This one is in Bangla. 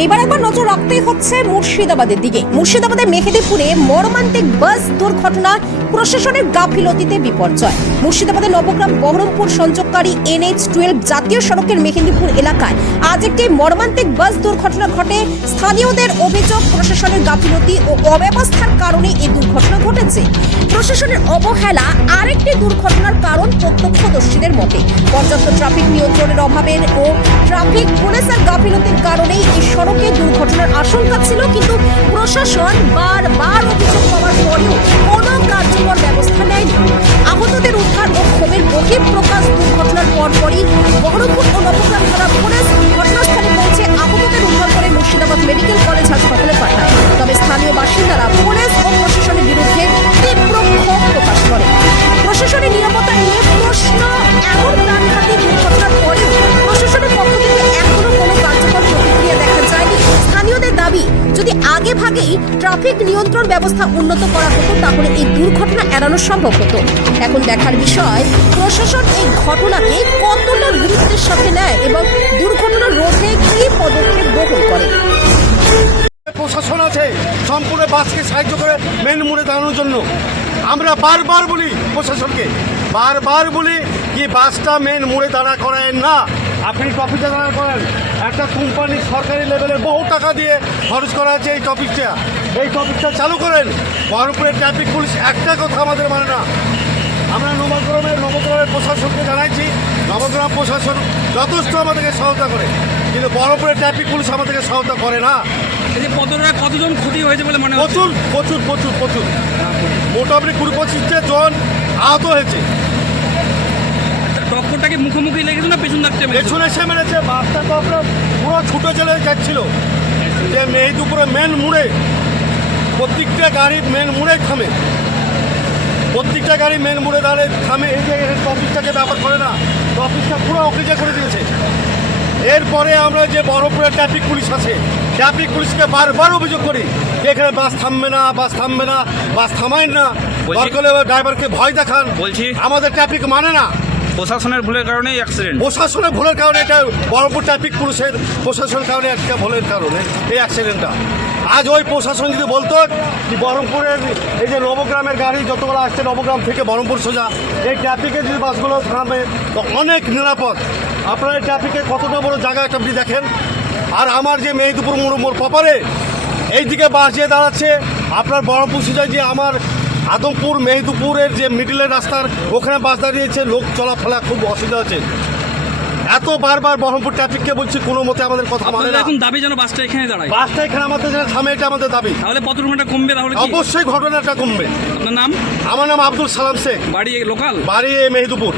এবার একবার নজর রাখতেই হচ্ছে মুর্শিদাবাদের দিকে। মুর্শিদাবাদের মেহেদিপুরে মর্মান্তিক বাস দুর্ঘটনা, প্রশাসনের গাফিলতিতে বিপর্যয়। মুর্শিদাবাদের নবগ্রাম বহরমপুর সংযোগকারী NH-12 জাতীয় সড়কের মেহেদিপুর এলাকায় আজ একটি মর্মান্তিক বাস দুর্ঘটনা ঘটে। স্থানীয়দের অভিযোগ, প্রশাসনের গাফিলতি ও অব্যবস্থার কারণে এই দুর্ঘটনা ঘটেছে। প্রশাসনের অবহেলা আরেকটি দুর্ঘটনার কারণ প্রত্যক্ষদর্শীদের মতে। পর্যাপ্ত ট্রাফিক নিয়ন্ত্রণের অভাবের ও ট্রাফিক পুলিশের গাফিলতির কারণেই এই সড়কে দুর্ঘটনার আশঙ্কা ছিল, কিন্তু প্রশাসন বারবার অভিযোগ পাওয়ার পরেও কোনো কার্যকর ব্যবস্থা নেয়নি। আহতদের উদ্ধার ও ক্ষোভের বহিঃপ্রকাশ দুর্ঘটনার পরপরই বহরমপুর ও নবগ্রাম থানা পুলিশ ঘটনাস্থলে পৌঁছে আহতদের উদ্ধার করে মুর্শিদাবাদ মেডিকেল কলেজ হাসপাতালে পাঠায়। তবে স্থানীয় বাসিন্দারা পুলিশ ও প্রশাসনের বিরুদ্ধে তীব্র ক্ষোভ প্রকাশ করে। প্রশাসনের নিরাপত্তা নিয়ে প্রশ্ন। এমন প্রাণঘাতী দুর্ঘটনার পরেও প্রশাসনের পক্ষ থেকে এখনো কোনো কার্যকর প্রতিক্রিয়া দেখা যায়নি। স্থানীয়দের দাবি, যদি আগে ভাগেই ট্রাফিক নিয়ন্ত্রণ ব্যবস্থা উন্নত করা হতো তাহলে এই দুর্ঘটনা এড়ানো সম্ভব হতো। এখন দেখার বিষয়, প্রশাসন এই ঘটনাকে কতটা গুরুত্বের সাথে নেয় এবং দুর্ঘটনা রোধে কী পদক্ষেপ গ্রহণ করে। প্রশাসন আছে সম্পূর্ণ বাসকে সাহায্য করে মেন মোড়ে দাঁড়ানোর জন্য। আমরা বারবার বলি প্রশাসনকে, বারবার বলি কি বাসটা মেন মোড়ে দাঁড়া করেন না, আপনি টপিকটা দাঁড়া করেন। একটা কোম্পানি সরকারি লেভেলে বহু টাকা দিয়ে খরচ করা আছে এই টপিকটা চালু করেন। বহরমপুরের ট্রাফিক পুলিশ একটা কথা আমাদের মানে না। আমরা নবগ্রামের প্রশাসনকে জানাইছি, নবগ্রাম প্রশাসন যথেষ্ট আমাদেরকে সহায়তা করে, কিন্তু বহরমপুরের ট্রাফিক পুলিশ আমাদেরকে সহায়তা করে না। এই যে কতজন ক্ষতি হয়েছে বলে মনে হচ্ছে? প্রচুর মোটামুটি 20-25 জন আহত হয়েছে। টক্করটাকে মুখোমুখি লেগেছে না পেছন থাকতে? পেছনে এসে মেরেছে। বাসটা তো আপনার পুরো ছুটে চলে যাচ্ছিল যে মেহেদিপুরে মেন মোড়ে প্রত্যেকটা গাড়ি মেন মোড়ে থামে, প্রত্যেকটা গাড়ি মেন মোড়ে দাঁড়িয়ে থামে। এই যে টপিকটাকে ব্যবহার করে না, টপিকটা পুরো অকেজা করে দিয়েছে। এরপরে আমরা যে বহরমপুরের ট্রাফিক পুলিশ আছে, ট্রাফিক পুলিশকে বারবার অভিযোগ করি যে এখানে বাস থামবে না, বাস থামায় না, দরকার হলে ড্রাইভারকে ভয় দেখান। বলছি আমাদের ট্রাফিক মানে না। প্রশাসনের ভুলের কারণেই অ্যাক্সিডেন্ট। প্রশাসনের ভুলের কারণে এটা বহরমপুর ট্রাফিক পুলিশের প্রশাসনের কারণে একটা ভুলের কারণে এই অ্যাক্সিডেন্টটা। আজ ওই প্রশাসন যদি বলতো কি বহরমপুরের এই যে নবগ্রামের গাড়ি যতগুলো আসছে নবগ্রাম থেকে বহরমপুর সোজা, এই ট্রাফিকে যদি বাসগুলো থামে তো অনেক নিরাপদ। আপনারা এই ট্রাফিকে কতটা বড় জায়গা একটা আপনি দেখেন। আর আমার যে মেহেদিপুর মোড় পপারে এইদিকে বাস যে দাঁড়াচ্ছে, আপনার বহরমপুর সোজায় যে আমার আদমপুর মেহেদিপুরের যে মিডিলের রাস্তার ওখানে বাস দাঁড়িয়েছে, লোক চলাফেরা খুব অসুবিধা হচ্ছে। এত বারবার বহরমপুর ট্রাফিককে বলছি, কোনো মতে আমাদের কথা মানে না। এখন দাবি যেন বাসটা এখানে দাঁড়ায়, বাসটা এখানে আমাদের যেন থামে, এটা আমাদের দাবি। তাহলে কত ঘন্টা কমবে? তাহলে অবশ্যই ঘটনাটা কমবে। আপনার নাম? আমার নাম আব্দুল সালাম শেখ, বাড়ি লোকাল, বাড়ি মেহেদিপুর।